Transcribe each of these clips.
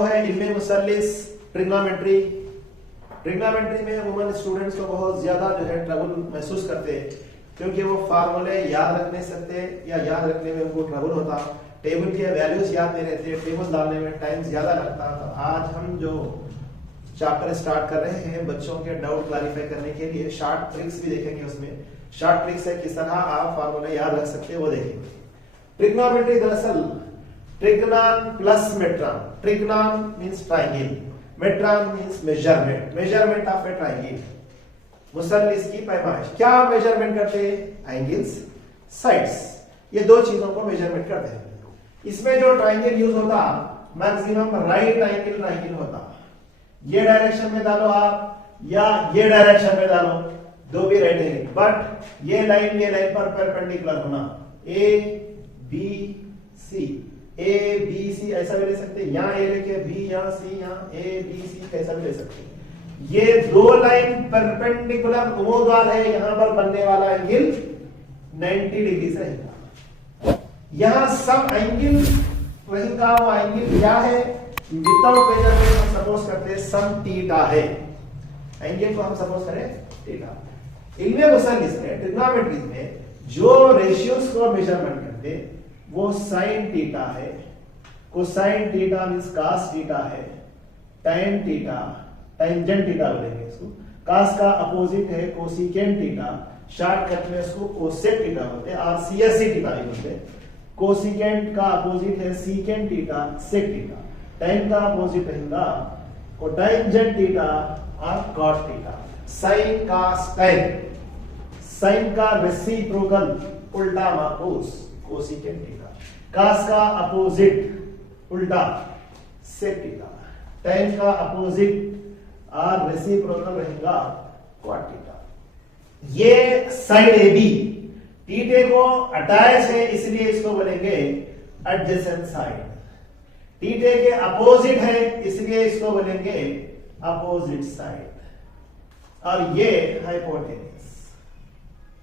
वो है इल्मे मुसल्लिस trigonometry. Trigonometry में वुमन स्टूडेंट्स को बहुत ज्यादा जो है ट्रबल महसूस करते हैं, क्योंकि वो फार्मूले याद रख नहीं सकते या याद रखने में उनको ट्रबल होता, टेबल के वैल्यूज याद नहीं रहते, टेबल डालने में टाइम ज्यादा लगता। तो आज हम जो चैप्टर स्टार्ट कर रहे हैं बच्चों के डाउट क्लैरिफाई करने के लिए शॉर्ट ट्रिक्स भी देखेंगे। उसमें शॉर्ट ट्रिक्स है किस तरह आप फार्मूला याद रख सकते हैं वो देखेंगे। ट्रिग्नोमेट्री दरअसल trigonon plus metron. Trigonon means triangle, metron means measurement, measurement of a triangle. मुसल्लिस की पैमाइश क्या मेजरमेंट करते हैं? एंगल्स, साइड्स, ये दो चीजों को मेजरमेंट करते हैं। इसमें जो ट्रायंगल यूज होता मैक्सिमम राइट एंगल ट्रायंगल होता। ये डायरेक्शन में डालो आप या ये डायरेक्शन में डालो, दो भी राइट है, बट ये लाइन पर परपेंडिकुलर होना। A B C, A B C ऐसा भी ले सकते हैं, यहाँ ए लेके बी, यहाँ सी, यहाँ ए बी सी कैसा भी ले सकते हैं। ये दो लाइन परपेंडिकुलर उम्मीदवार है, यहां पर बनने वाला एंगल 90 डिग्री से रहेगा। यहां सब एंगल रहेगा, वो एंगल क्या है? विदाउट मेजरमेंट हम सपोज करते हैं सम थीटा है, एंगल को हम सपोज करें थीटा। इल्मे मुसल्लिस में ट्रिग्नोमेट्री में जो रेशियोज को मेजरमेंट करते वो साइन थीटा है, cosine theta means cos theta है, tan थीटा, टेंजेंट थीटा बोलेंगे इसको, cos का अपोजिट है कोसिकेंट थीटा, शॉर्टकट में इसको कोसेक थीटा बोलते हैं, और CSC थीटा भी बोलते हैं। कोसिकेंट का अपोजिट है secant theta, sec theta. tan का अपोजिट रहेगा कोटेंजेंट थीटा और cot theta. sin cos tan, sin का रेसिप्रोकल उल्टा मापोस कोसिकेंट थीटा, cos का अपोजिट उल्टा सेक थीटा, tan का अपोजिट और रेसिप्रोकल रहेगा cot थीटा। ये साइड AB थीटे को अटैच है इसलिए इसको बोलेंगे एडजेसेंट साइड। थीटे के अपोजिट है इसलिए इसको बोलेंगे अपोजिट साइड। और ये हाइपोटेन्यूस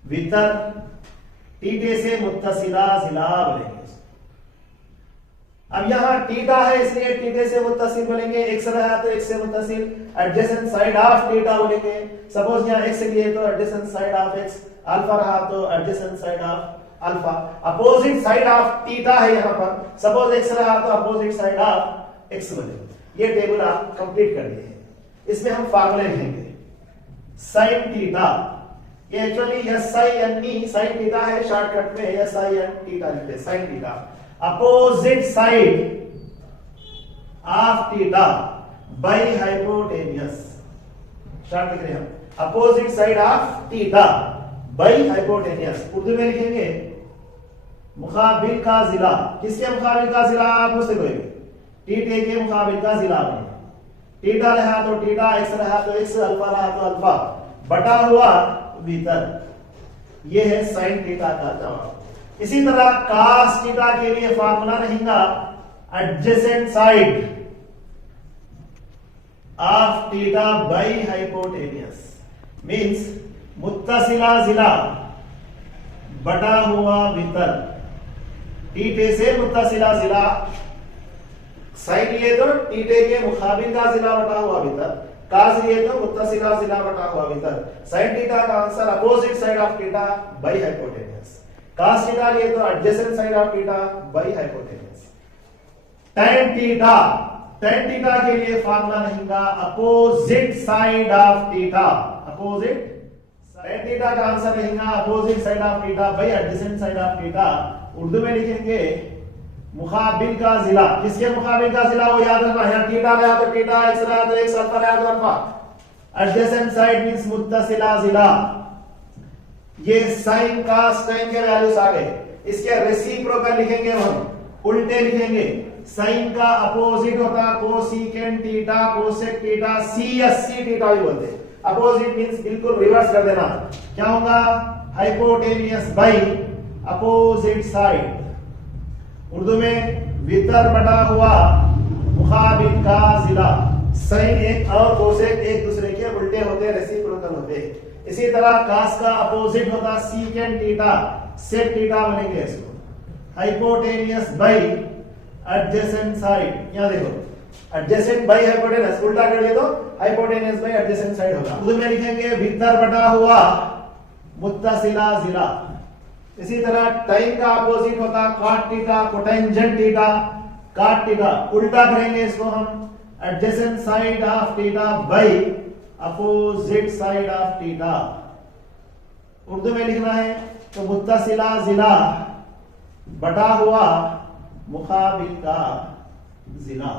वितर थीटे से मुत्तसिला जिला बोलेंगे। अब यहां थीटा है इसलिए थीटे से मुत्तसिल बोलेंगे, एक्स रहा तो एक्स से मुत्तसिल, एडजेसेंट साइड ऑफ थीटा बोलेंगे। सपोज यहां एक्स लिए तो adjacent side of x, alpha रहा तो adjacent side of alpha. Opposite side of theta है यहां पर, सपोज एक्स रहा तो अपोजिट साइड ऑफ एक्स बोलेंगे। ये टेबल आप कंप्लीट कर लिए हैं। इसमें हम फार्मूले लिखेंगे। sin थीटा, ये एक्चुअली sin sin थीटा है, शॉर्टकट में sin थीटा लिखते हैं। sin theta opposite side of theta by hypotenuse, short लिख रहे हैं हम, opposite side of theta by hypotenuse. Urdu में लिखेंगे मुकाबिल का जिला। किसके मुकाबिल का जिला? आप मुझसे कहेंगे थीटे के मुकाबिल का जिला बनेगा। थीटा रहा तो थीटा, एक्स रहा तो एक्स, अल्फा रहा तो अल्फा, बटा हुआ भीतर। यह है sin थीटा का जवाब। इसी तरह cos थीटा के लिए फार्मूला रहेगा adjacent side of theta by hypotenuse, means मुत्तसिला जिला बटा हुआ भीतर। थीटे से मुत्तसिला जिला, साइन लिए तो थीटे के मुकाबिल का जिला बटा हुआ भीतर, cos लिए तो मुत्तसिला जिला बटा हुआ भीतर। sin थीटा का answer opposite side of theta by hypotenuse. cos theta लिए तो adjacent side of theta by hypotenuse. tan theta, tan theta के लिए फार्मूला रहेगा opposite side of theta. Opposite tan theta का आंसर रहेगा opposite side of theta bye adjacent side of theta. Urdu में लिखेंगे मुकाबिल का जिला। किसके मुकाबिल का जिला वो याद रखना। यहां थीटा रहा तो थीटा, एक्स रहा तो एक्स, अल्फा रहा तो अल्फा। एडजेसेंट साइड मींस मुत्तसिला जिला। ये sin cos tan के वैल्यूज आ गए, इसके रेसिप्रोकल लिखेंगे हम, उल्टे लिखेंगे। sin का अपोजिट होता cosecant theta, cosec theta, CSC theta भी बोलते हैं। अपोजिट मींस बिल्कुल रिवर्स कर देना। क्या होगा? Hypotenuse by opposite side. Urdu में भीतर बटा हुआ मुकाबिल का जिला। साइन एक और कोसेक एक दूसरे के उल्टे होते, रेसिप्रोकल होते। इसी तरह cos का अपोजिट होता सीकेंट थीटा, सेक थीटा बनेंगे इसको। Hypotenuse by adjacent side. यहां देखो एडजेसेंट बाई हाइपोटेनस, उल्टा कर दिए तो हाइपोटेनस बाई एडजेसेंट साइड होगा। उर्दू में लिखेंगे भीतर बटा हुआ मुत्तसिला जिला। इसी तरह टाइन का अपोजिट होता cot theta, cotangent theta, cot theta, उल्टा करेंगे इसको हम adjacent side of theta by opposite side of theta. Urdu में लिखना है तो मुत्तसिला जिला बटा हुआ मुकाबिल का जिला।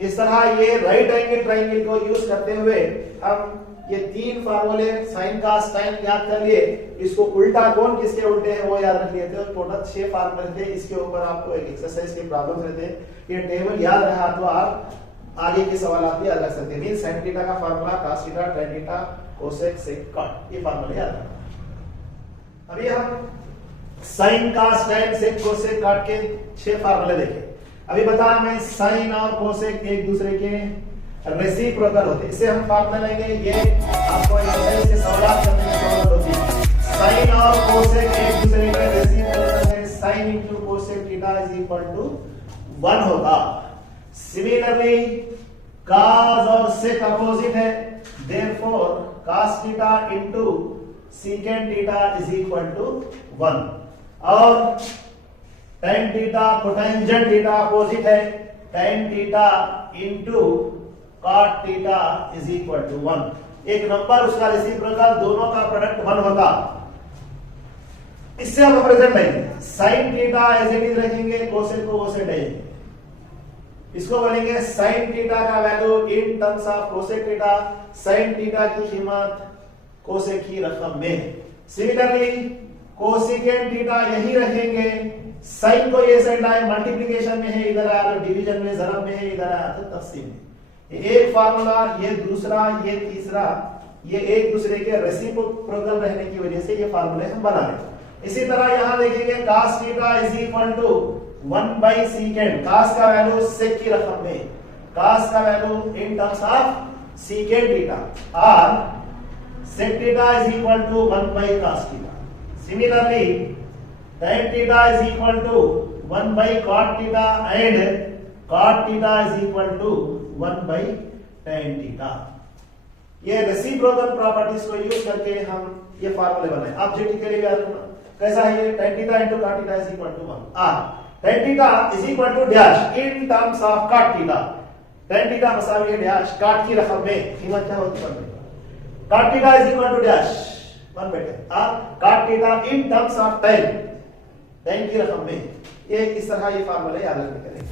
इस तरह ये राइट एंगल ट्रायंगल को यूज करते हुए हम ये तीन फार्मूले साइन का टाइन याद कर लिए, इसको उल्टा कौन किसके उल्टे है वो याद रख लिए थे। टोटल 6 फार्मूले थे, इसके ऊपर आपको एक एक्सरसाइज के प्रॉब्लम रहते हैं। ये टेबल याद रहा तो आप आगे के सवाल आप भी याद रख सकते हैं। मीन sin थीटा का formula cos theta tan theta cosec sec cot, ये फार्मूले याद रखना। अभी हम sin cos tan sec cosec cot के 6 फार्मूले देखें। अभी बताया मैं sin और कोसेक एक दूसरे के रेसिप्रोकल होते हैं। इससे हम फार्मूला लेंगे, ये आपको एक्सरसाइज के सवाल करने में जरूरत होती है। sin और कोसेक एक दूसरे के रेसिप्रोकल है, sin into cosec theta is equal to 1 होगा। सिमिलरली cos और sec अपोजिट है, therefore cos theta into secant theta is equal to 1। और tan theta cotangent theta opposite है, tan theta into cot theta is equal to 1। एक number उसका reciprocal, दोनों का प्रोडक्ट 1 होगा। इससे हम रिप्रेजेंट लेंगे sin theta as it is रखेंगे, कोसेक को कोसेक लेंगे। इसको बोलेंगे sin थीटा का value in terms of cosec theta, sin theta की कीमत कोसेक की रकम में। सिमिलरली कोसेकेंट थीटा यही रखेंगे, sin को ये साइड लाए मल्टीप्लिकेशन में है, इधर आया तो डिवीजन में, ज़रब में है, इधर आया तो तक़सीम में। एक फार्मूला, ये दूसरा, ये तीसरा, ये एक दूसरे के रेसिप्रोकल रहने की वजह से ये फार्मूले हम बना रहे। इसी तरह यहां देखेंगे cos theta is equal to 1 by secant, cos का वैल्यू sec की रकम में, cos का value in terms of secant theta, और sec theta is equal to 1 by cos theta. Similarly tan theta is equal to 1 by cot theta and cot theta is equal to 1 by tan theta. ये reciprocal properties को use करके हम ये फार्मूले बनाए। आप jetty के लिए याद रखना कैसा है ये, tan theta into cot theta is equal to 1 tan theta is equal to dash in terms of cot theta, tan theta मसावी डैश cot की रकम में कीमत क्या होती है, cot theta is equal to dash 1 बेटे cot theta in terms of tan की रकम में। ये इस तरह ये फार्मूले याद रखने के लिए।